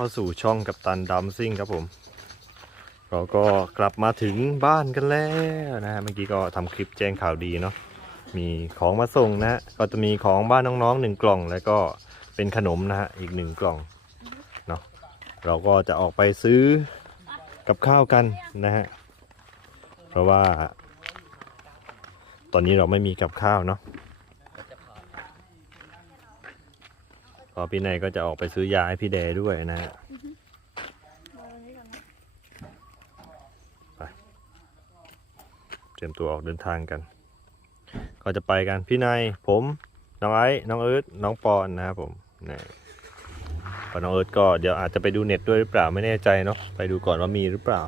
เข้าสู่ช่องกับตันดัมซิ่งครับผม เราก็กลับมาถึงบ้านกันแล้วนะฮะเมื่อกี้ก็ทำคลิปแจ้งข่าวดีเนาะมีของมาส่งนะฮะก็จะมีของบ้านน้องๆหนึ่งกล่องแล้วก็เป็นขนมนะฮะอีกหนึ่งกล่องเนาะเราก็จะออกไปซื้อกับข้าวกันนะฮะเพราะว่า ตอนนี้เราไม่มีกับข้าวเนาะ ก็พี่นายก็จะออกไปซื้อยาให้พี่แดด้วยนะฮะเตรียมตัวออกเดินทางกัน ก็จะไปกันพี่นายผมน้องไอ้น้องเอิร์ธน้องปอนนะครับผมนี่พอน้องเอิร์ธก็เดี๋ยวอาจจะไปดูเน็ตด้วยหรือเปล่าไม่แน่ใจเนาะไปดูก่อนว่ามีหรือเปล่า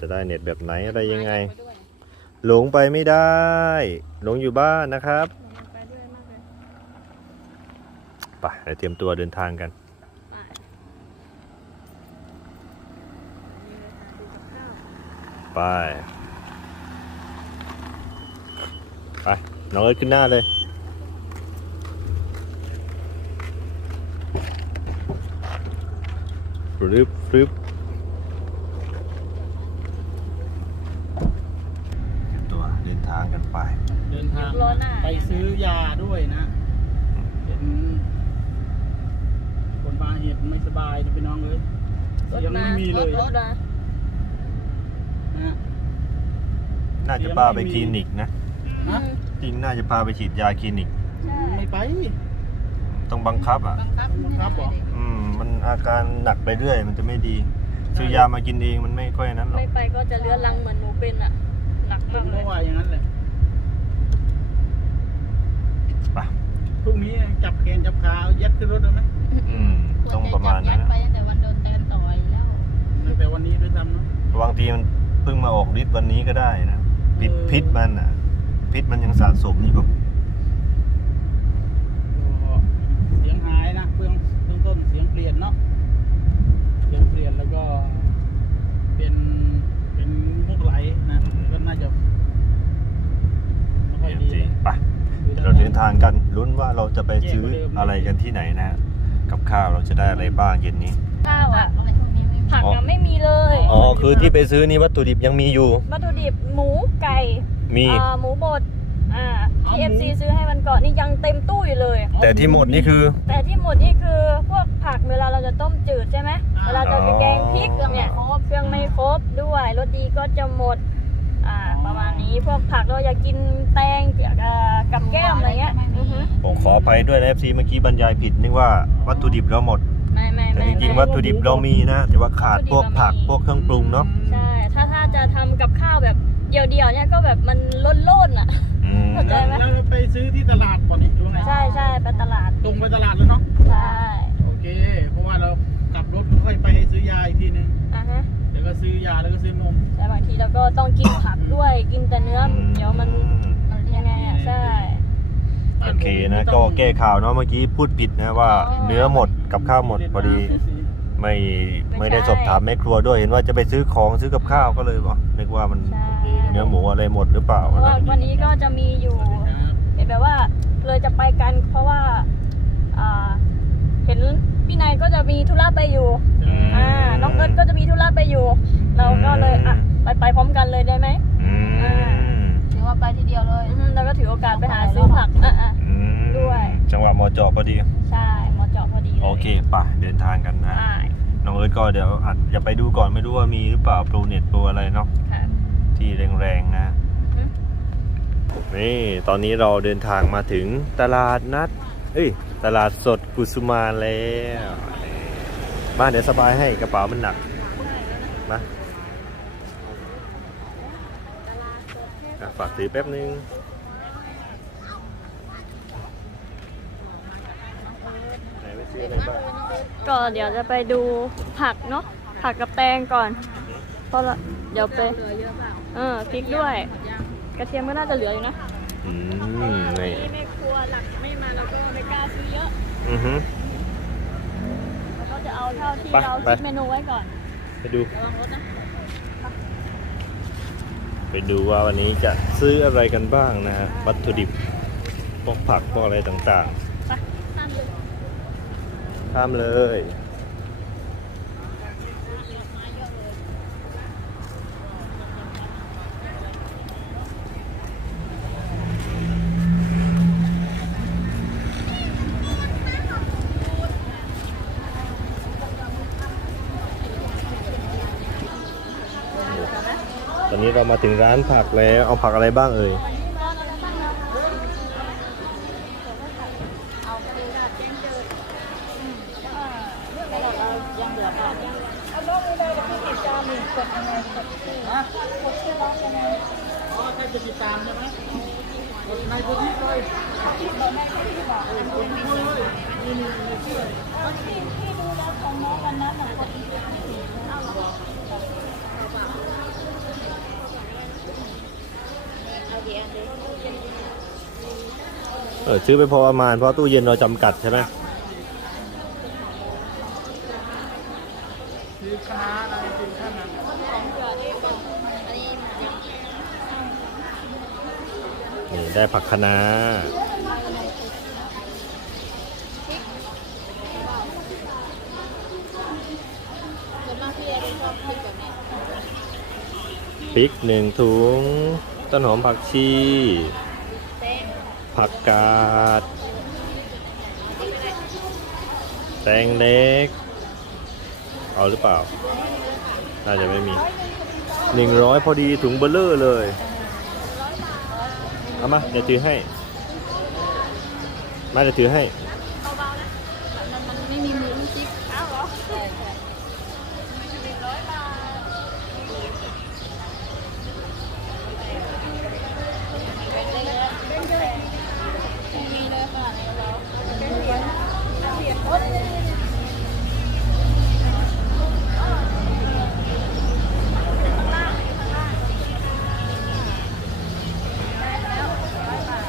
จะได้เน็ตแบบไหนอะไรยังไง หลงไปไม่ได้ หลงอยู่บ้านนะครับ ไปเดี๋ยวเตรียมตัวเดินทางกัน ไป ไป น้องเอิร์ธขึ้นหน้าเลยรึบรึบตัวเดินทางกันไป เดินทางรอหน้าไปซื้อยาด้วยนะเห็นคนมา เหตุไม่สบายนะพี่น้องเลยเสียงไม่มีเลยรถมานะน่าจะพาไปคลินิกนะฮะจริงน่าจะพาไปฉีดยาคลินิกใช่ไม่ไป ต้องบังคับอะบังคับบังคับเหรออืมมันอาการหนักไปเรื่อย มันจะไม่ดีซื้อยามากินเองมันไม่ค่อยนั้นหรอกไม่ไปก็จะเลื้อนลังเหมือนหนูเป็นอะหนักผมามกเลก็ยว่าอย่างนั้นแหละ ไป พรุ่งนี้จับแขนจับขาเอายัดขึ้นรถได้ไหมอืมต้องประมาณนั้นนะไปตั้งแต่วันโดนแตนต่อยแล้วตั้งแต่วันนี้ด้วยซ้ำเนาะ บางทีมันเพิ่งมาออกฤทธิ์วันนี้ก็ได้นะพิษเออ พิษมันอะ พิษมันยังสะสมอยู่แบบก็เสียงหายนะเบื้องเบื้องต้นเสียงเปลี่ยนเนาะเสียงเปลี่ยนแล้วก็ เป็นเป็นมุกไหลนะก็น่าจะไม่ค่อยดี จริงๆไปเดี๋ยวเราเดินทางกันลุ้นว่าเราจะไปซื้ออะไรกันที่ไหนนะฮะกับข้าวเราจะได้อะไรบ้างเย็นนี้ ข้าวอะผักอ๋ออะไม่มีเลยอ๋อคือที่ไปซื้อนี่วัตถุดิบยังมีอยู่ วัตถุดิบหมูไก่มีอ่าหมูบดอ่าที่เอฟซีซื้อให้มันก่อนนี่ยังเต็มตู้อยู่เลย แต่ที่หมดนี่คือ แต่ที่หมดนี่คือพวกผักเวลาเราจะต้มจืดใช่ไหมเวลาจะไปแกงพริกเนี่ยเครื่องไม่ครบด้วยรสดีก็จะหมด อ่าประมาณนี้พวกผักเราอยากกินแตงเอ่อกับแก้มอะไรเงี้ยอือฮึผมขอไปด้วยนะ FC เมื่อกี้บรรยายผิดนึกว่าวัตถุดิบเราหมด ไม่ไม่แต่ไม่จริงๆไม่วัตถุดิบเรามีนะ แต่ว่าขาดพวกผักพวกเครื่องปรุงเนาะใช่ถ้าถ้าจะทำกับข้าวแบบเดี่ยวๆเนี่ยก็แบบมันล้นๆอะ อืมเข้าใจไหม แล้วเราไปซื้อที่ตลาดก่อนนี่ดูไงใช่ใช่ไปตลาดตรงไปตลาดแล้วเนาะ ใช่ โอเค เพราะว่าเรากลับรถค่อยไปซื้อยาอีกทีนึง อะฮะเดี๋ยวก็ซื้อยาแล้วก็ซื้อนม แต่บางทีเราก็ต้องกินผักด้วยกินแต่เนื้อเดี๋ยวมันยังไงอะใช่โอเคนะก็แก้ข่าวเนาะเมื่อกี้พูดผิดนะว่าเนื้อหมดกับข้าวหมดพอดี ไม่ไม่ได้สอบถามแม่ครัวด้วยเห็นว่าจะไปซื้อของซื้อกับข้าวก็เลยบอกนึกว่ามันใช่เนื้อหมูอะไรหมดหรือเปล่าเพราะว่านะวันนี้ก็จะมีอยู่เห็นแบบว่าเลยจะไปกันเพราะว่าอ่าเห็นพี่นายก็จะมีธุระไปอยู่ อ่าน้องเอิร์ธก็จะมีธุระไปอยู่ เราก็เลยอะไปไปพร้อมกันเลยได้ไหม อืมถือว่าไปทีเดียวเลยอือฮึแล้วก็ถือโอกาสไปหาซื้อผักอะอะ อืมด้วย จังหวะเหมอเจาะพอดี ใช่หมอเจาะพอดีเลยโอเคไปเดินทางกันนะ ใช่น้องเอิร์ธก็เดี๋ยวอาจจะไปดูก่อนไม่รู้ว่ามีหรือเปล่าโปรเน็ตโปรอะไรเนาะค่ะ ที่แรงๆนะอืม นี่ตอนนี้เราเดินทางมาถึงตลาดนัด เอ้ย ตลาดสดกุสุมานแล้วนี่ มาเดี๋ยวสบายให้กระเป๋ามันหนัก มาอะฝากถือแป๊บนึงไหนไปซื้ออะไรบ้างก็เดี๋ยวจะไปดูผักเนาะผักกับแตงก่อน เพราะละเดี๋ยวไปเหลือเยอะเปล่าเออพริกด้วย กระเทียมก็น่าจะเหลืออยู่นะอืมนี่แม่ครัวหลักไม่มาเราก็ไม่กล้าซื้อเยอะ อือฮึ เราก็จะเอาเท่าที่ไปเราไป คิดเมนูไว้ก่อนไปดู ระวังรถนะไปดูว่าวันนี้จะซื้ออะไรกันบ้างนะฮะวัตถุดิบพวกผักพวกอะไรต่างไปตามเลย ๆข้ามเลย นี้เรามาถึงร้านผักแล้วเอาผักอะไรบ้างเอ่ยยังเหลือผักเอาลงไปเลยแล้วพี่ติดตามหนึ่งกดยังไงกดชื่อฮะกดชื่อร้นยังไงอ๋อถ้าจะติดตามใช่ไหมกดในตัวนี้เลยเราไม่ได้ที่บอกอันนี้พี่พี่ดูแล้วของน้องวันนั้นน่ะกดอีก เออซื้อไปพอประมาณเพราะตู้เย็นเราจำกัดใช่ไหมคือคณะอะไรจริงท่นั้นนี่ได้ผักคะน้าพริกหนึ่งถุง ต้นหอมผักชี ผักกาด แตงเล็ก เอาหรือเปล่า น่าจะไม่มีหนึ่งร้อยพอดีถุงเบลเลอร์เลย เอามา เดี๋ยวถือให้ มาเดี๋ยวถือให้ เบาๆนะมันมันไม่มีมือลูกจิ๊กอ้าวเหรอใช่ใช่หนึ่งร้อยบาทมีเลยค่ะในเราเป็นเหรียญเหรียญโอ๊ยข้างล่างข้างล่างได้แล้วร้อยบาท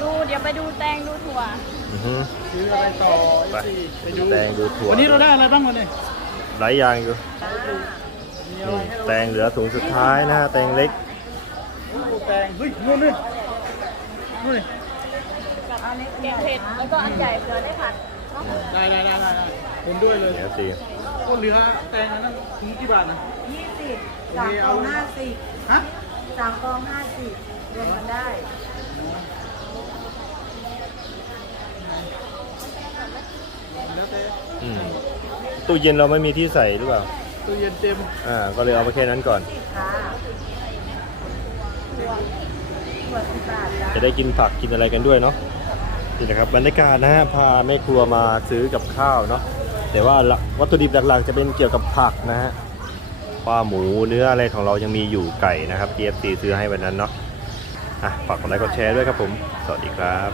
ดูเดี๋ยวไปดูแตงดูถั่วอือฮึซื้ออะไรต่อไปไปดูแตงดูถั่ววันนี้เราได้อะไรบ้างวันนี้หลายอย่างอยู่มีอะไรนี่ให้เราแตงเหลือถุงสุดท้ายนะฮะแตงเล็กโอ้แตงเฮ้ยนู่นนี่นู่นนี่กับอันนี้แกงเผ็ดแล้วก็อันใหญ่เผื่อได้ผัดเนาะได้ได้ได้ได้ได้ผมด้วยเลยเดี๋ยวสิก็เหลือแตงอันนั้นถุงกี่บาทนะยี่สิบสามกองห้าสิบฮะสามกองห้าสิบรวมกันได้ แล้วแต่ อืม ตู้เย็นเราไม่มีที่ใส่หรือเปล่า ตู้เย็นเต็มอ่า ก็เลยเอามาแค่นั้นก่อน ค่ะขวดสิบบาทจ้ะจะได้กินผักกินอะไรกันด้วยเนาะนี่นะครับบรรยากาศนะฮะพาแม่ครัวมาซื้อกับข้าวเนาะแต่ว่าหลักวัตถุดิบหลักๆ จะเป็นเกี่ยวกับผักนะฮะปลาหมูเนื้ออะไรของเรายังมีอยู่ไก่นะครับ TFC ซื้อให้วันนั้นเนาะอะฝากกดไลค์กดแชร์ด้วยครับผม สวัสดีครับ